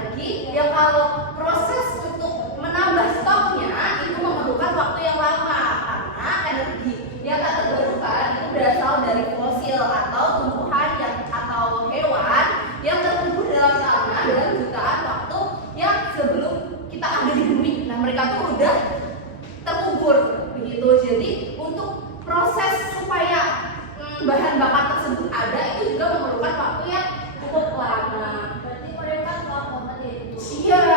energi yang kalau proses untuk menambah stoknya itu memerlukan waktu yang lama, karena energi yang tak terbarukan itu berasal dari fosil atau tumbuhan atau hewan yang terkubur dalam tanah dalam jutaan waktu yang sebelum kita ada di bumi. Nah, mereka tuh udah terkubur begitu. Jadi untuk proses supaya bahan bakar tersebut ada itu juga memerlukan waktu yang cukup lama. Berarti mereka lama itu. Iya.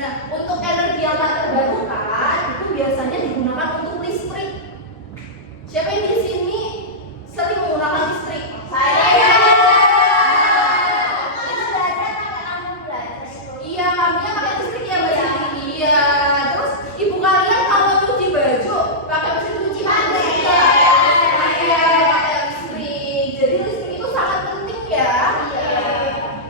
Nah, untuk energi yang tak terbarukan itu biasanya digunakan untuk listrik. Siapa yang di sini sering menggunakan listrik? Saya. Iya, lampunya pakai listrik ya, Mbak Siti? Iya. Terus ibu kalian kalau cuci baju pakai mesin cuci mana? Iya, pakai listrik. Jadi listrik itu sangat penting ya.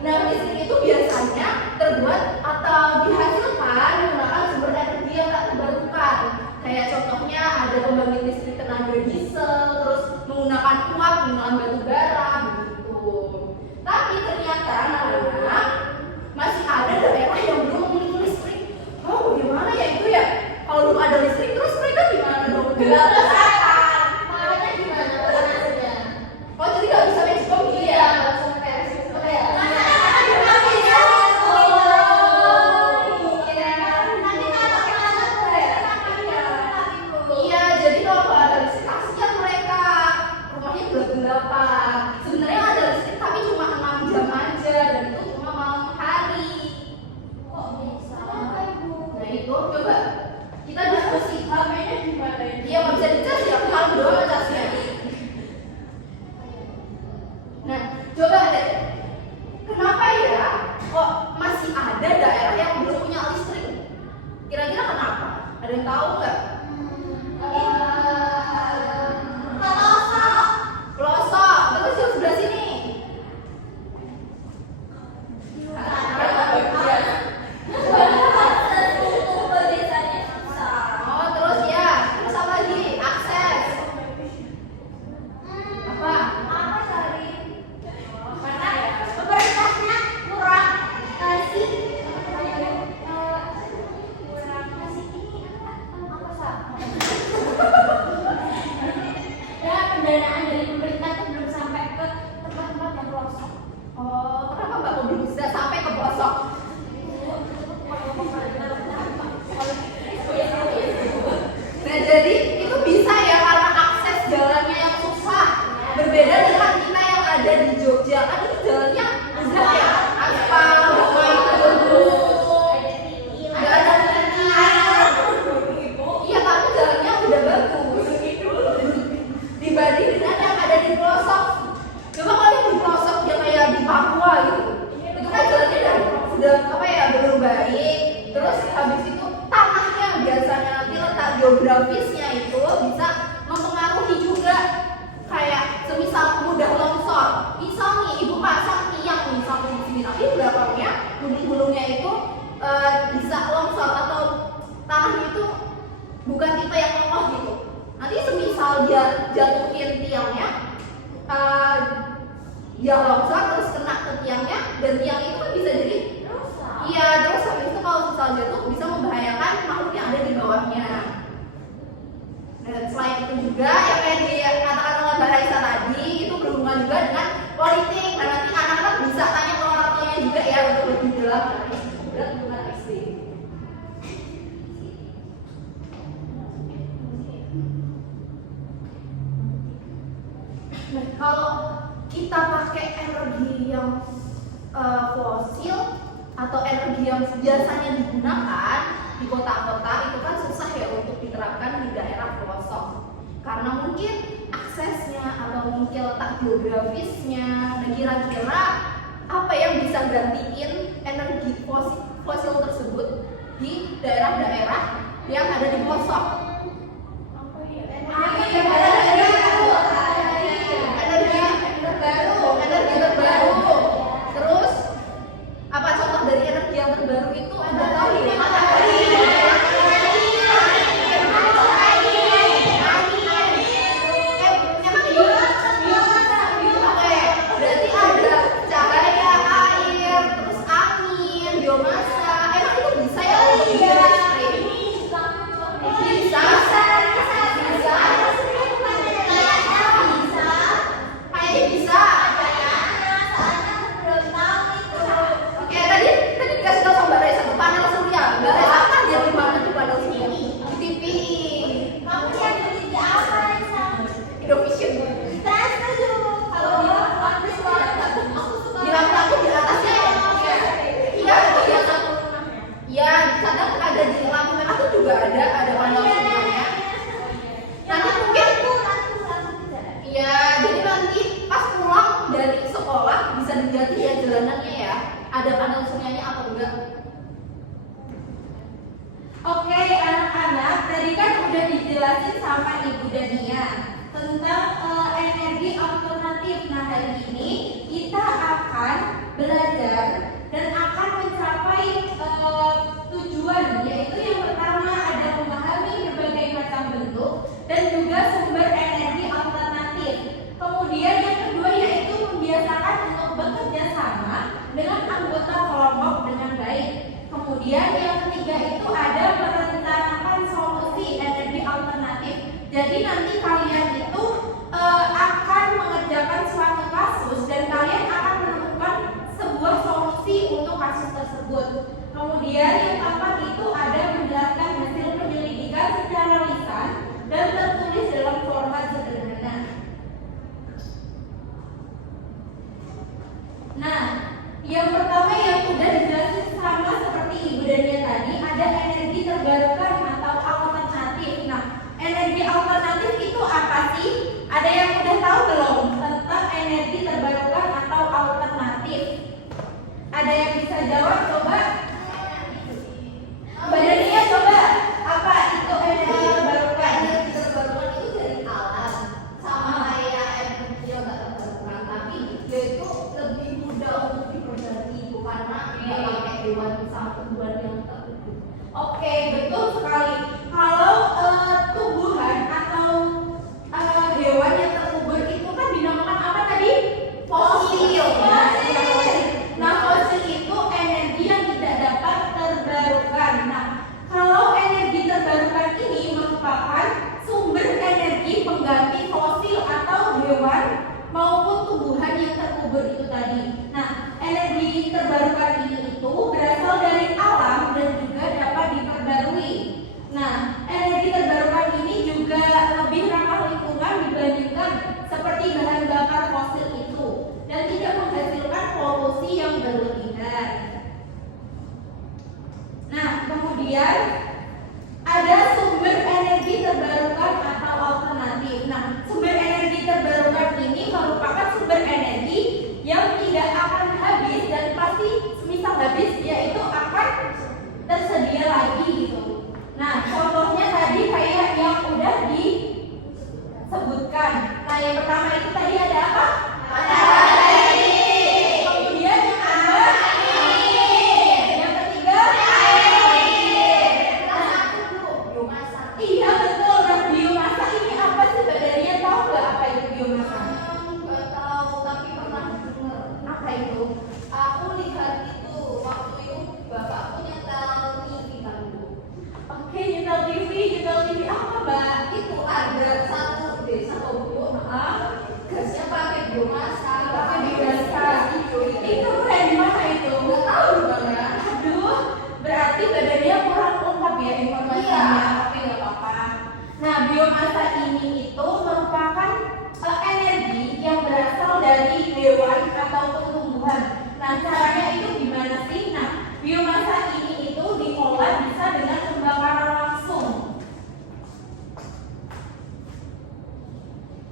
Nah, listrik itu biasanya terbuat atau dihasilkan menggunakan sumber energi yang tak terbarukan. Kayak contohnya ada pembangkit listrik tenaga diesel, terus menggunakan uap, menggunakan batu bara, begitu. Tapi ternyata anak-anak masih ada daerah yang belum memiliki listrik. Oh, bagaimana ya itu ya? Kalau belum ada listrik, terus mereka gimana dong? Makanya gimana panasnya? Oh, jadi nggak bisa magicom gitu ya? Iya, jadi kalau nggak ada listrik, kasihan mereka. Rumahnya gelap-gelapan. Sebenarnya ada listrik, tapi cuma 6 jam aja, dan itu cuma malam hari. Kok bisa? Nah itu coba kita diskusi. HP-nya gimana ini? Iya, nggak bisa dicas ya, kalau doang casnya. Nah, coba deh, kenapa ya kok masih ada daerah yang belum punya listrik? Kira-kira kenapa? Ada yang tahu nggak? Pelosok, terus yang sebelah sini. Oh, terus ya, terus apa lagi? Akses. Apa? Karena pemerintahnya kurang kasih ini apa sih? Ya, pendanaan dari pemerintah itu belum sampai ke tempat-tempat yang pelosok. Oh, kenapa Mbak kok belum bisa sampai ke pelosok? Nah, jadi itu bisa ya karena akses jalannya yang susah. Berbeda dengan kita yang ada di Jogja, kan itu jalannya udah ya aspal, rumah itu nggak ada tiang. Iya, tapi jalannya udah bagus dibanding dengan yang ada di pelosok. Coba kalau yang di pelosok yang kayak di Papua gitu, itu kan jalannya udah apa ya, belum baik. Terus habis itu tanahnya biasanya nanti letak geografisnya itu bisa mempengaruhi juga, kayak semisal mudah longsor. Misal nih ibu pasang tiang misal di sini, tapi belakangnya gunung-gunungnya itu bisa longsor atau tanahnya itu bukan tipe yang kokoh gitu. Nanti semisal dia jatuhin tiangnya, dia longsor terus kena ke tiangnya, dan tiang itu kan bisa jadi iya, terus habis itu kalau misal jatuh bisa membahayakan makhluk yang ada di bawahnya. Dan selain itu juga yang kayak dikatakan oleh Mbak Raisa tadi itu berhubungan juga dengan politik. Dan nanti anak-anak bisa tanya ke orang tuanya juga ya untuk lebih dalam hubungan listrik. Nah, kalau kita pakai energi yang fosil atau energi yang biasanya digunakan di kota-kota itu kan susah ya untuk diterapkan di daerah pelosok, karena mungkin aksesnya atau mungkin letak geografisnya. Nah, kira-kira apa yang bisa gantiin energi fosil tersebut di daerah-daerah yang ada di pelosok? Energi terbaru. Terus apa contoh dari energi yang terbaru itu? Anda tahu ya? Berarti ada cahaya, air, terus belajar dan akan mencapai tujuan, yaitu yang pertama ada memahami berbagai macam bentuk dan juga sumber energi alternatif. Kemudian yang kedua yaitu membiasakan untuk bekerja sama dengan anggota kelompok dengan baik. Kemudian yang ketiga itu ada merencanakan solusi energi alternatif. Jadi nanti kalian itu akan mengerjakan suatu kasus dan kalian akan menemukan sebuah solusi untuk kasus tersebut. Kemudian yang keempat itu ada menjelaskan hasil penyelidikan secara lisan dan tertulis dalam format sederhana. Nah, yang pertama yang sudah dijelasin sama seperti Ibu Dania tadi, ada energi terbarukan atau alternatif. Nah, energi alternatif itu apa sih? Ada yang udah tahu belum tentang energi terbarukan atau alternatif? Ada yang bisa jawab? Coba. Mbak Dania coba. Apa itu energi terbarukan? Energi terbarukan itu dari alam, sama kayak energi yang nggak terbarukan, tapi dia itu lebih mudah untuk diperbaiki karena dia pakai hewan sama tumbuhan yang tertutup. Oke, betul sekali. Kalau tumbuhan atau hewan yang terkubur itu kan dinamakan apa tadi? Fosil. Nah, fosil itu energi yang tidak dapat terbarukan. Nah, kalau energi terbarukan ini merupakan sumber energi pengganti fosil atau hewan maupun tumbuhan yang terkubur itu tadi. Nah, energi terbarukan ini itu berasal dari alam dan juga dapat diperbarui. Nah, energi terbarukan ini juga lebih ramah lingkungan dibandingkan seperti bahan bakar fosil itu dan tidak menghasilkan polusi yang berlebihan. Nah, kemudian ada sumber energi terbarukan atau alternatif. Nah, sumber energi terbarukan ini merupakan sumber energi yang tidak akan habis dan pasti semisal habis yaitu akan tersedia lagi gitu. Nah, contohnya tadi kayak yang udah disebutkan. Nah, yang pertama itu tadi ada apa? Matahari. Kemudian yang kedua angin. Yang ketiga Biomasa. iya betul. Nah, biomasa ini apa sih? Mbak Dania tahu nggak apa itu biomasa? Nggak tahu, tapi pernah dengar. Apa itu? Aku lihat itu waktu itu bapakku nyetel TV kan dulu. Oke, nyetel TV apa Mbak? Itu ada satu desa Lombok, gasnya pakai biomasa, Pakai biomasa. hijau Itu keren di mana itu? nggak tahu juga. Aduh, berarti badannya kurang lengkap ya informasinya. Iya. Oke, nggak apa-apa. Nah, biomasa ini itu merupakan energi yang berasal dari hewan ataupun tumbuhan. Nah, caranya itu gimana sih? Nah, biomasa ini itu diolah bisa dengan pembakaran langsung.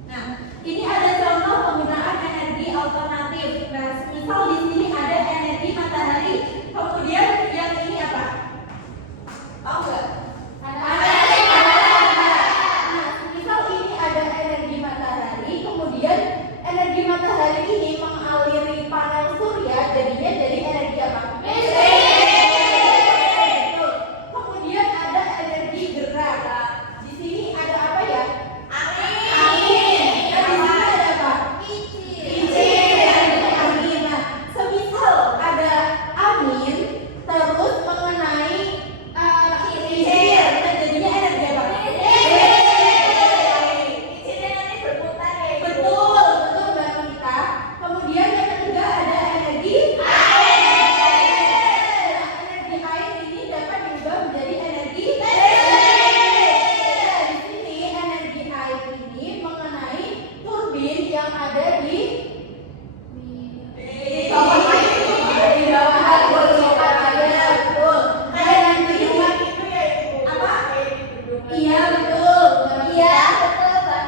Nah, ini ada contoh penggunaan energi alternatif. Nah, misal di sini ada energi matahari. Kemudian yang ini apa? Tahu nggak? Energi matahari. Nah, misal ini ada energi matahari. Kemudian energi matahari ini mengaliri panel surya, jadinya jadi energi apa? Betul. Kemudian ada energi gerak. Di sini ada apa ya? Angin. Nah, di sini ada apa? Angin. Nah, semisal ada angin terus mengenai kincir, nah jadinya energi apa? Kincirnya nanti berputar ya. Betul Mbak Nita. Kemudian yang ketiga ada energi air. Nah, energi air ini dapat diubah menjadi energi Nah, di sini energi air ini mengenai turbin yang ada di bawah itu, di bawah golongan ada, betul. Nah, yang kedua apa? Iya betul. Iya betul Mbak.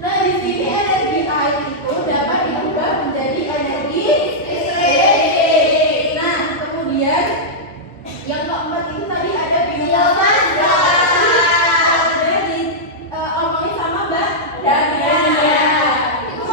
Nah, di sini energi air itu dapat diubah menjadi energi listrik. Nah, kemudian yang keempat itu tadi ada biomasa. Ada di omongin sama Mbak Dania. Itu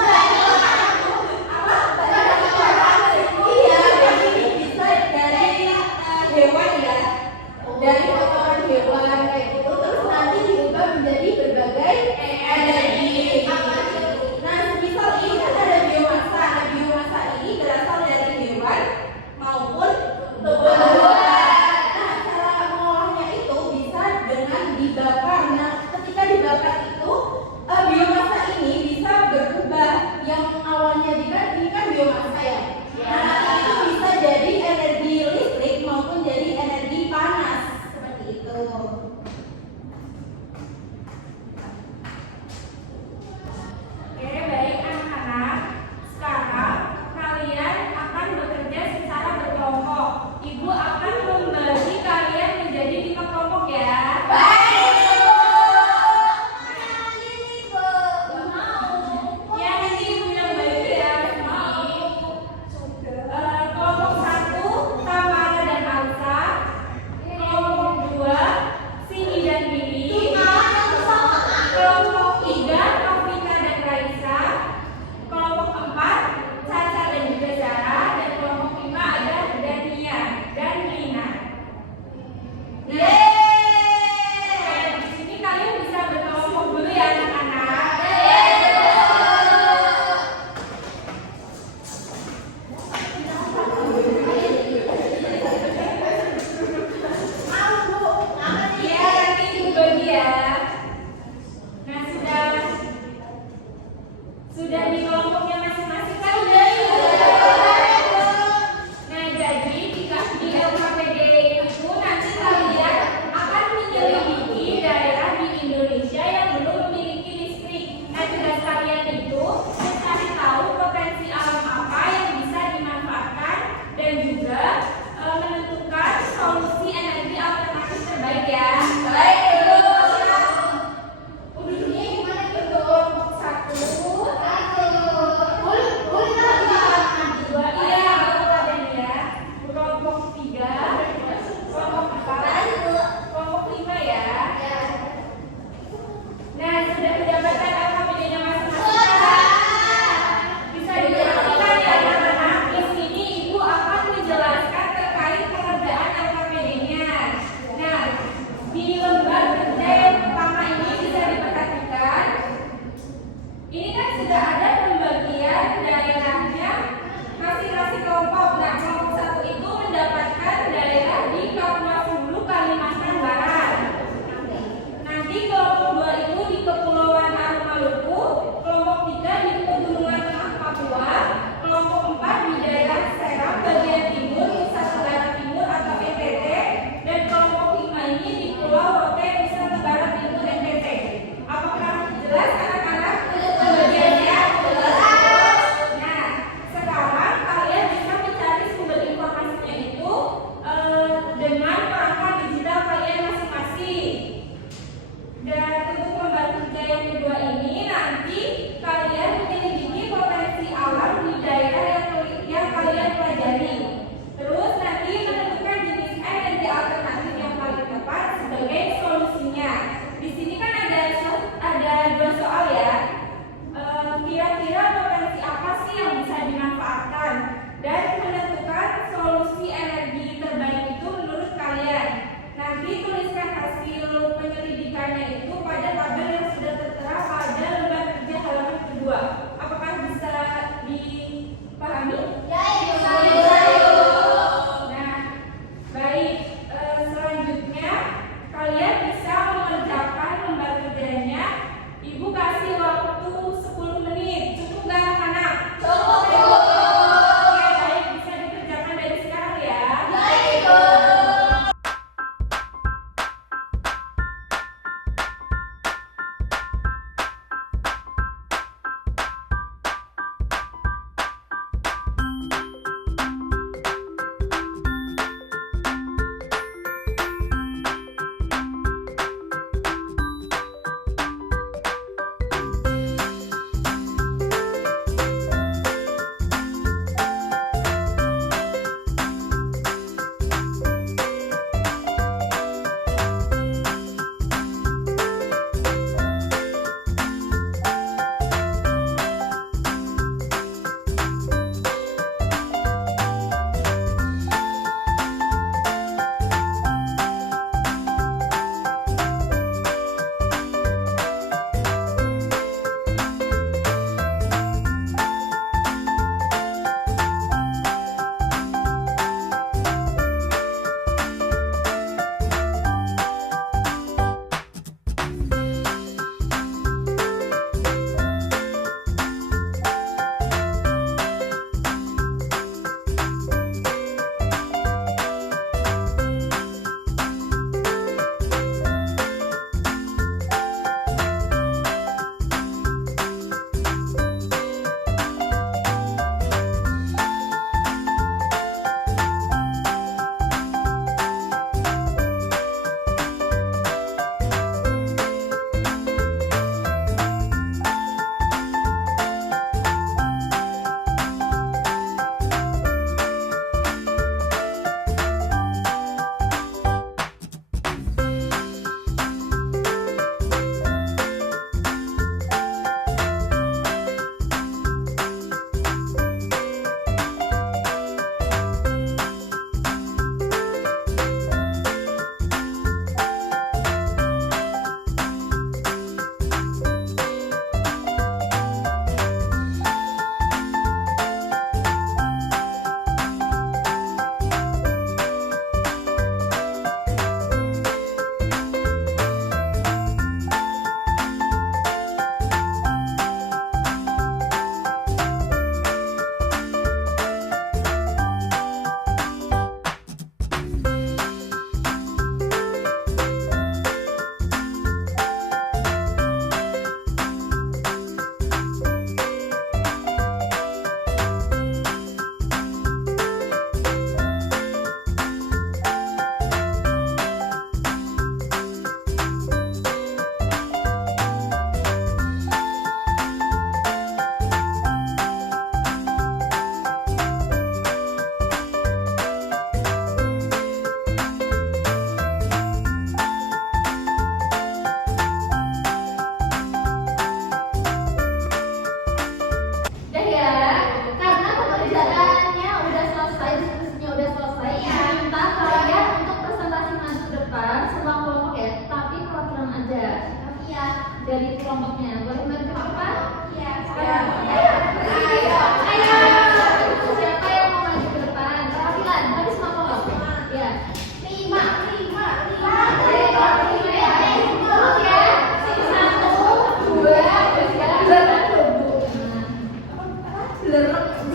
Sudah di kelompoknya masing-masing kan? Nah, jadi di LKPD itu nanti kalian akan menyelidiki daerah di Indonesia yang belum memiliki listrik. Nah, tugas kalian itu mencari tahu potensi alam apa yang bisa dimanfaatkan dan juga menentukan solusi energi alternatif terbaik ya. Baik, Ibu. Udunya gimana itu? Kelompok 1. Boleh kan? Dua, iya, betul dan ya. Kelompok 3, kelompok 4, kelompok 5 ya. Nah, sudah mendapatkan LKPD-nya masing-masing kan? Bisa diperhatikan ya anak-anak. Di sini Ibu akan menjelaskan terkait pengerjaan LKPD-nya. Nah, di lembar kerja yang pertama ini bisa diperhatikan. Ini kan sudah ada pembagian daerahnya masing-masing kelompok. Nah, kelompok 1 itu mendapatkan daerah di Kapuas Hulu, Kalimantan Barat. Nanti kelompok 2 itu di Kepulauan Aru Maluku, kelompok 3 di Pegunungan Tengah Papua, kelompok 4 di daerah Seram bagian timur Nusa Tenggara Timur atau NTT, dan kelompok 5 ini di Pulau Rote Nusa Tenggara Timur NTT. Apakah jelas anak-anak pembagiannya? Nah, sekarang kalian bisa mencari sumber informasinya itu dengan perangkat digital kalian masing-masing. Dan untuk lembar kerja yang kedua ini nanti kalian menyelidiki potensi alam di daerah yang kalian pelajari. Terus nanti menentukan jenis energi alternatif yang paling tepat sebagai solusinya. Di sini kan ada 2 soal ya. Kira-kira potensi apa sih yang bisa dimanfaatkan dan menentukan solusi energi terbaik itu menurut kalian. Nanti tuliskan hasil penyelidikannya itu pada tabel yang sudah tertera pada lembar kerja halaman kedua. Apakah bisa dipahami? Ya, Ibu. Nah, baik. Selanjutnya kalian bisa mengerjakan lembar kerjanya. Ibu kasih waktu 10 menit. Cukup belerek